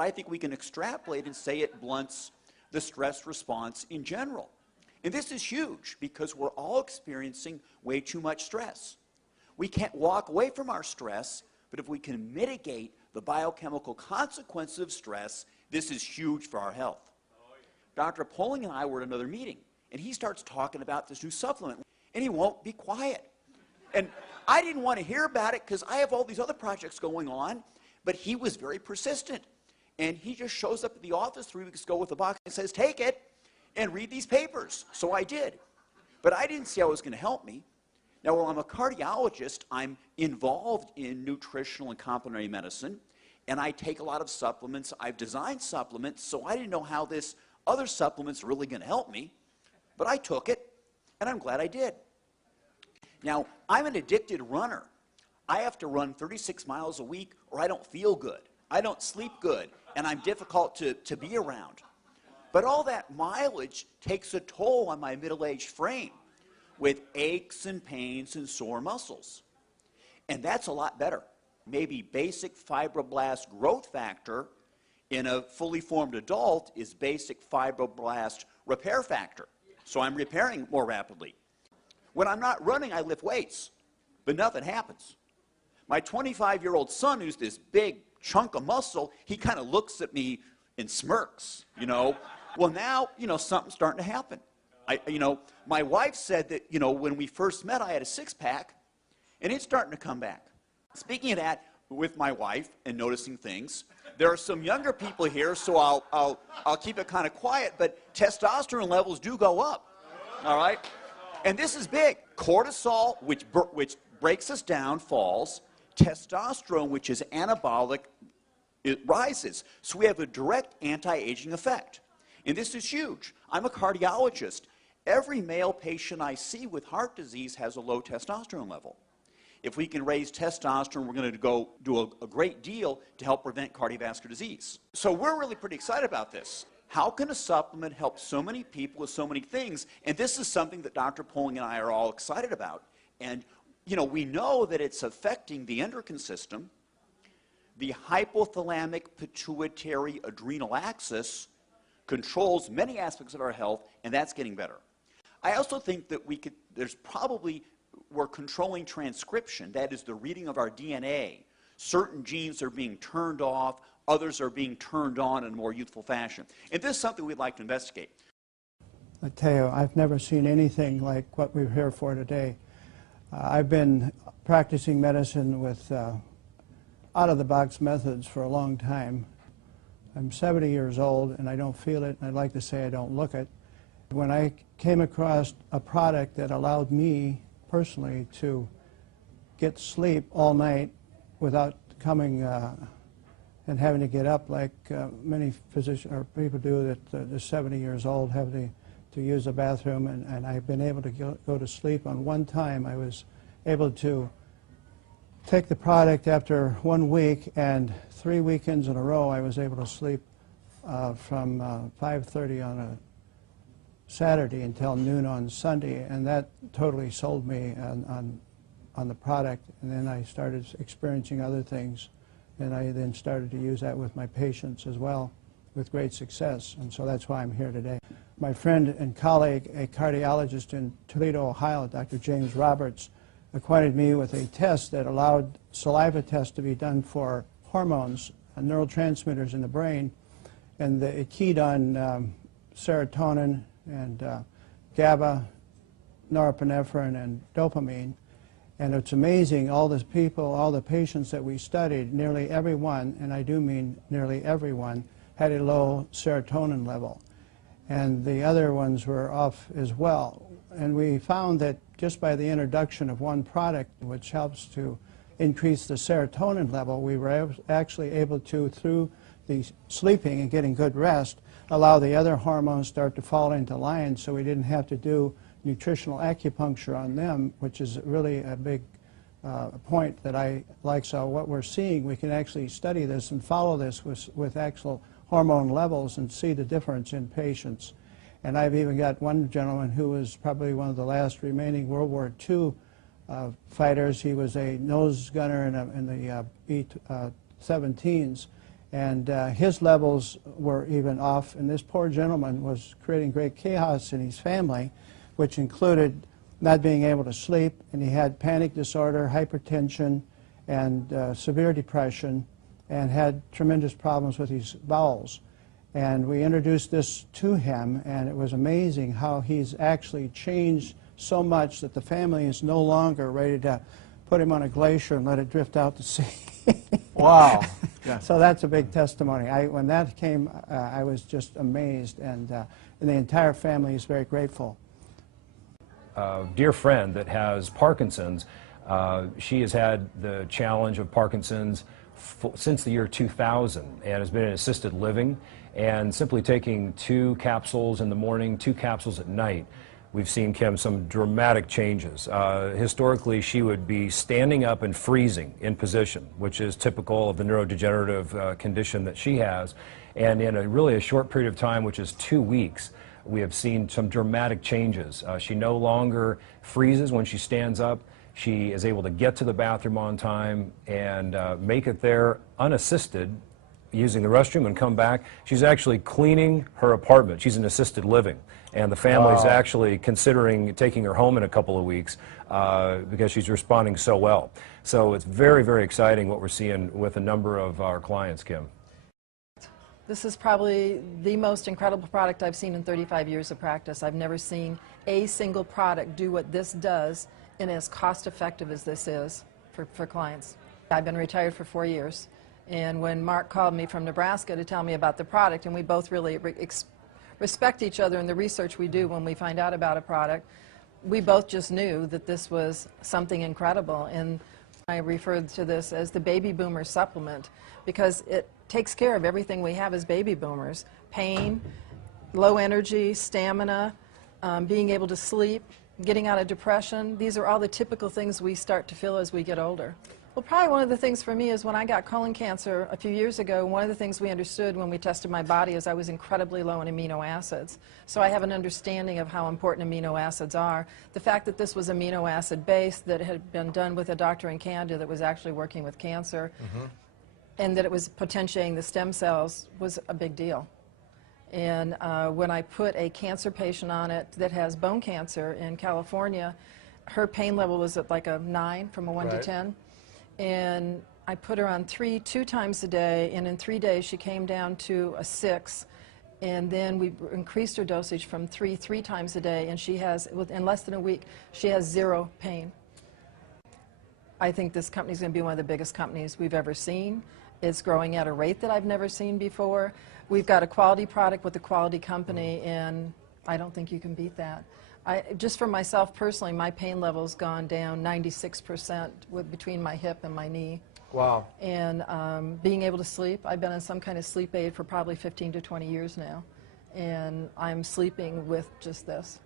but I think we can extrapolate and say it blunts the stress response in general. And this is huge because we're all experiencing way too much stress. We can't walk away from our stress, but if we can mitigate the biochemical consequences of stress, this is huge for our health. Dr. Poling and I were at another meeting, and he starts talking about this new supplement, and he won't be quiet. And I didn't want to hear about it because I have all these other projects going on, but he was very persistent. And he just shows up at the office 3 weeks ago with a box and says, take it and read these papers. So I did. But I didn't see how it was going to help me. Now, while I'm a cardiologist, I'm involved in nutritional and complementary medicine, and I take a lot of supplements. I've designed supplements, so I didn't know how this other supplement's really going to help me. But I took it, and I'm glad I did. Now, I'm an addicted runner. I have to run 36 miles a week or I don't feel good. I don't sleep good, and I'm difficult to be around. But all that mileage takes a toll on my middle-aged frame with aches and pains and sore muscles. And that's a lot better. Maybe basic fibroblast growth factor in a fully formed adult is basic fibroblast repair factor. So I'm repairing more rapidly. When I'm not running, I lift weights, but nothing happens. My 25-year-old son, who's this big chunk of muscle, he kind of looks at me and smirks, you know. Well, now, you know, something's starting to happen. My wife said that, you know, when we first met, I had a six-pack, and it's starting to come back. Speaking of that, with my wife and noticing things, there are some younger people here, so I'll keep it kind of quiet, but testosterone levels do go up, all right? And this is big. Cortisol, which breaks us down, falls. Testosterone, which is anabolic, it rises. So we have a direct anti-aging effect. And this is huge. I'm a cardiologist. Every male patient I see with heart disease has a low testosterone level. If we can raise testosterone, we're going to go do a great deal to help prevent cardiovascular disease. So we're really pretty excited about this. How can a supplement help so many people with so many things? And this is something that Dr. Poling and I are all excited about. And, you know, we know that it's affecting the endocrine system, the hypothalamic pituitary adrenal axis controls many aspects of our health, and that's getting better. I also think that we're controlling transcription, that is the reading of our DNA. Certain genes are being turned off, others are being turned on in a more youthful fashion. And this is something we'd like to investigate. I tell you, I've never seen anything like what we're here for today. I've been practicing medicine with out-of-the-box methods for a long time. I'm 70 years old, and I don't feel it, and I'd like to say I don't look it. When I came across a product that allowed me personally to get sleep all night without coming and having to get up like many physicians or people do that are 70 years old, have to use the bathroom, and I've been able to go to sleep. On one time I was able to take the product after 1 week, and 3 weekends in a row I was able to sleep from 5:30 on a Saturday until noon on Sunday, and that totally sold me on the product. And then I started experiencing other things, and I then started to use that with my patients as well with great success, and so that's why I'm here today. My friend and colleague, a cardiologist in Toledo, Ohio, Dr. James Roberts, acquainted me with a test that allowed saliva tests to be done for hormones, neurotransmitters in the brain, and it keyed on serotonin and GABA, norepinephrine, and dopamine. And it's amazing, all the people, all the patients that we studied, nearly everyone, and I do mean nearly everyone, had a low serotonin level. And the other ones were off as well. And we found that just by the introduction of one product, which helps to increase the serotonin level, we were actually able to, through the sleeping and getting good rest, allow the other hormones start to fall into line, so we didn't have to do nutritional acupuncture on them, which is really a big point that I like. So what we're seeing, we can actually study this and follow this with actual hormone levels and see the difference in patients. And I've even got one gentleman who was probably one of the last remaining World War II fighters. He was a nose gunner in the B-17s, And his levels were even off, and this poor gentleman was creating great chaos in his family, which included not being able to sleep, and he had panic disorder, hypertension, and severe depression, and had tremendous problems with his bowels. And we introduced this to him, and it was amazing how he's actually changed so much that the family is no longer ready to put him on a glacier and let it drift out to sea. Wow. Yeah. So that's a big testimony. When that came, I was just amazed, and the entire family is very grateful. A dear friend that has Parkinson's, she has had the challenge of Parkinson's since the year 2000 and has been in assisted living, and simply taking 2 capsules in the morning, 2 capsules at night, we've seen, Kim, some dramatic changes. Historically, she would be standing up and freezing in position, which is typical of the neurodegenerative condition that she has. And in really a short period of time, which is 2 weeks, we have seen some dramatic changes. She no longer freezes when she stands up. She is able to get to the bathroom on time and make it there unassisted, using the restroom, and come back. She's actually cleaning her apartment. She's in assisted living, and the family's actually considering taking her home in a couple of weeks because she's responding so well. So it's very, very exciting what we're seeing with a number of our clients, Kim. This is probably the most incredible product I've seen in 35 years of practice. I've never seen a single product do what this does and as cost effective as this is for clients. I've been retired for 4 years. And when Mark called me from Nebraska to tell me about the product, and we both really respect each other in the research we do when we find out about a product, we both just knew that this was something incredible. And I referred to this as the baby boomer supplement because it takes care of everything we have as baby boomers: pain, low energy, stamina, being able to sleep, getting out of depression. These are all the typical things we start to feel as we get older. Well, probably one of the things for me is when I got colon cancer a few years ago, one of the things we understood when we tested my body is I was incredibly low in amino acids. So I have an understanding of how important amino acids are. The fact that this was amino acid based, that had been done with a doctor in Canada that was actually working with cancer, and that it was potentiating the stem cells was a big deal. And when I put a cancer patient on it that has bone cancer in California, her pain level was at like a 9 from a 1 to 10. And I put her on 2 times a day, and in 3 days she came down to a 6. And then we increased her dosage from 3 times a day, and she has, in less than a week, she has 0 pain. I think this company is going to be one of the biggest companies we've ever seen. It's growing at a rate that I've never seen before. We've got a quality product with a quality company, and I don't think you can beat that. Just for myself personally, my pain level's gone down 96% between my hip and my knee. Wow. And being able to sleep, I've been on some kind of sleep aid for probably 15 to 20 years now, and I'm sleeping with just this.